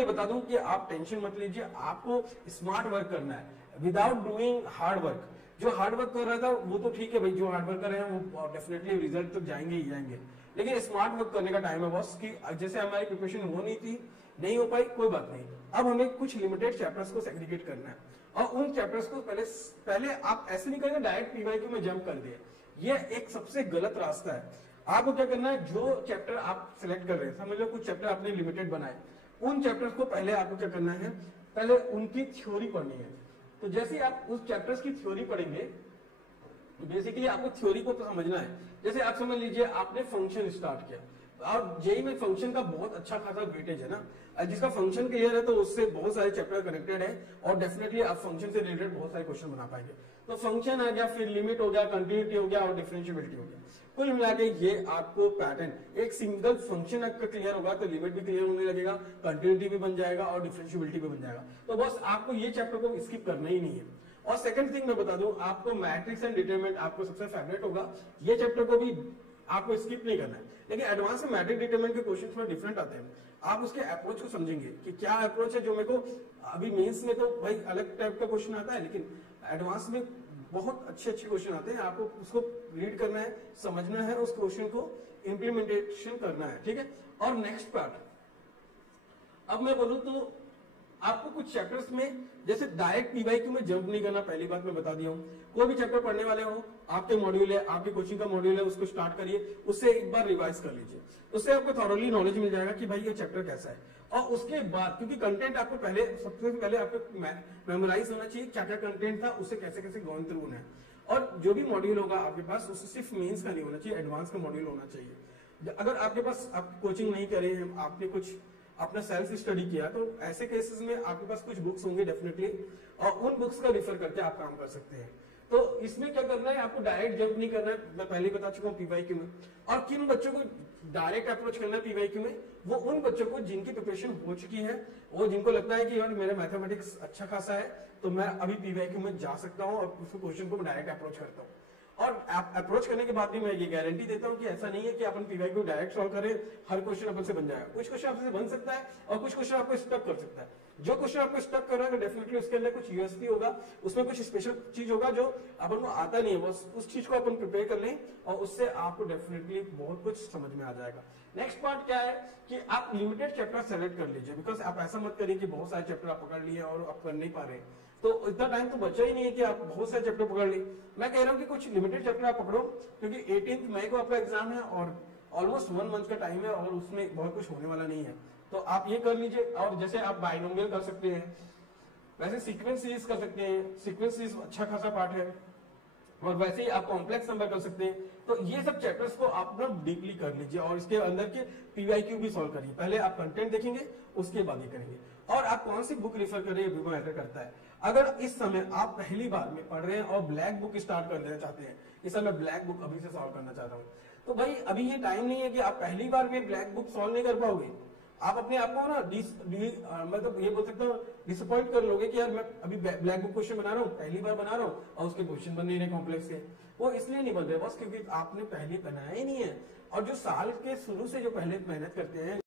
ये बता दूं कि आप टेंशन मत लीजिए, आपको स्मार्ट वर्क करना है विदाउट डूइंग हार्ड वर्क। जो हार्ड वर्क कर रहा था वो तो ठीक है भाई, जो हार्ड वर्क कर रहे हैं वो डेफिनेटली रिजल्ट तो जाएंगे ही जाएंगे, लेकिन स्मार्ट वर्क करने का टाइम है बॉस। कि जैसे हमारी प्रिपरेशन हो नहीं थी, नहीं हो पाई, कोई बात नहीं, अब हमें कुछ लिमिटेड चैप्टर्स को सेग्रीगेट करना है और उन चैप्टर्स को पहले आप ऐसे नहीं करेंगे डायरेक्ट पीवाईक्यू में जंप कर दिए, ये एक सबसे गलत रास्ता है। आपको क्या करना है, जो चैप्टर आप सिलेक्ट कर रहे हैं, समझ लो कुछ चैप्टर आपने लिमिटेड बनाए, उन चैप्टर्स को पहले आपको क्या करना है, पहले उनकी थ्योरी पढ़नी है। तो जैसे आप उस चैप्टर्स की थ्योरी पढ़ेंगे, बेसिकली आपको थ्योरी को तो समझना है। जैसे आप समझ लीजिए आपने फंक्शन स्टार्ट किया और जेई में फंक्शन का बहुत अच्छा खासा वेटेज है ना, जिसका फंक्शन क्लियर है तो उससे बहुत सारे चैप्टर कनेक्टेड है और डेफिनेटली आप फंक्शन से रिलेटेड बहुत सारे क्वेश्चन बना पाएंगे। तो फंक्शन आ गया, फिर लिमिट हो गया, कंटिन्यूटी हो गया और डिफरेंशिएबिलिटी हो गया। कुल मिला के ये आपको पैटर्न, एक सिंगल फंक्शन आपका क्लियर होगा तो लिमिट भी क्लियर होने लगेगा, कंटिन्यूटी भी बन जाएगा और डिफरेंशिएबिलिटी भी बन जाएगा। तो बस आपको ये चैप्टर को स्किप करना ही नहीं है। और सेकंड थिंग मैं बता दूं, आपको मैट्रिक्स एंड डिटरमिनेंट आपको सबसे फेवरेट होगा, ये चैप्टर को भी आपको स्किप नहीं करना है। लेकिन एडवांस में मैट्रिक डिटरमिनेंट के क्वेश्चन थोड़ा डिफरेंट आते हैं, आप उसके अप्रोच को समझेंगे कि क्या अप्रोच है जो मेरे को अभी मेंस में तो भाई अलग टाइप का क्वेश्चन आता है, लेकिन एडवांस में बहुत अच्छे क्वेश्चन आते हैं। आपको उसको रीड करना है, समझना है, उस क्वेश्चन को इंप्लीमेंटेशन करना है, ठीक है। और नेक्स्ट पार्ट, अब मैं बोलूं तो आपको कुछ चैप्टर्स में जैसे डायरेक्ट पीवाईक्यू में जंप नहीं करना, पहली बात मैं बता दिया हूं। कोई भी चैप्टर पढ़ने वाले हो, आपके मॉड्यूल है, आपके कोचिंग का मॉड्यूल है, उसको स्टार्ट करिए, उससे एक बार रिवाइज कर लीजिए, उससे आपको थॉरली नॉलेज मिल जाएगा कि भाई ये चैप्टर कैसा है। और उसके बाद क्योंकि कंटेंट आपको पहले सबसे पहले आपको मेमोराइज होना चाहिए, क्या क्या कंटेंट था, उससे कैसे कैसे गोइंग थ्रू होना है। और जो भी मॉड्यूल होगा आपके पास, उससे सिर्फ मेंस का नहीं होना चाहिए, एडवांस का मॉड्यूल होना चाहिए। अगर आपके पास आप कोचिंग नहीं करे हैं, आपने कुछ अपना सेल्फ स्टडी किया, तो ऐसे केसेस में आपके पास कुछ बुक्स होंगे डेफिनेटली, और उन बुक्स का रिफर करके आप काम कर सकते हैं। तो इसमें क्या करना है, आपको डायरेक्ट जंप नहीं करना है, मैं पहले बता चुका हूँ पीवाईक्यू में। और किन बच्चों को डायरेक्ट अप्रोच करना है पीवाईक्यू में, वो उन बच्चों को जिनकी प्रिपरेशन हो चुकी है, वो जिनको लगता है कि यार मेरा मैथमेटिक्स अच्छा खासा है तो मैं अभी पीवाईक्यू में जा सकता हूँ और उस क्वेश्चन को डायरेक्ट अप्रोच करता हूँ। और अप्रोच करने के बाद भी मैं ये गारंटी देता हूं कि ऐसा नहीं है कि अपन पीवाईक्यू डायरेक्ट सॉल्व करें, हर क्वेश्चन अपन से बन जाएगा। कुछ क्वेश्चन आपसे बन सकता है और कुछ क्वेश्चन आपको स्टक कर सकता है। जो क्वेश्चन आपको स्टक कर रहा है डेफिनेटली उसके अंदर कुछ यूएसपी होगा, उसमें कुछ स्पेशल चीज होगा जो अपन को आता नहीं है, बस उस चीज को अपन प्रिपेयर कर लें और उससे आपको डेफिनेटली बहुत कुछ समझ में आ जाएगा। नेक्स्ट पार्ट क्या है कि आप लिमिटेड चैप्टर सेलेक्ट कर लीजिए, बिकॉज आप ऐसा मत करिए कि बहुत सारे चैप्टर आप पकड़ लिए और आप कर नहीं पा रहे, तो इतना टाइम तो बचा ही नहीं है कि आप बहुत सारे चैप्टर पकड़ ली। मैं कह रहा हूँ कि कुछ लिमिटेड चैप्टर आप पकड़ो, क्योंकि 18 मई को आपका एग्जाम है और ऑलमोस्ट 1 मंथ का टाइम है और उसमें बहुत कुछ होने वाला नहीं है, तो आप ये कर लीजिए। और जैसे आप बाइनोमियल कर सकते हैं, वैसे सीक्वेंस सीरीज कर सकते हैं, सीक्वेंस सीरीज अच्छा खासा पार्ट है, और वैसे ही आप कॉम्प्लेक्स नंबर कर सकते हैं। तो ये सब चैप्टर्स को आप ना डीपली कर लीजिए और इसके अंदर के पीवाईक्यू भी सॉल्व करिए। पहले आप कंटेंट देखेंगे, उसके बाद ये करेंगे। और आप कौन सी बुक रिफर कर रहे हैं वो मैटर करता है। अगर इस समय आप पहली बार में पढ़ रहे हैं और ब्लैक बुक स्टार्ट कर देना चाहते हैं, इस समय ब्लैक बुक अभी से सॉल्व करना चाहता हूँ, तो भाई अभी ये टाइम नहीं है कि आप पहली बार में ब्लैक बुक सॉल्व नहीं कर पाओगे। आप अपने आप को ना मतलब ये बोल सकता हूँ डिसअपॉइंट कर लोगे कि यार मैं अभी ब्लैक बुक क्वेश्चन बना रहा हूँ, पहली बार बना रहा हूँ और उसके क्वेश्चन बन नहीं रहे कॉम्प्लेक्स के। वो इसलिए नहीं बन रहे बस क्योंकि आपने पहले बनाया ही नहीं है। और जो साल के शुरू से जो पहले मेहनत करते हैं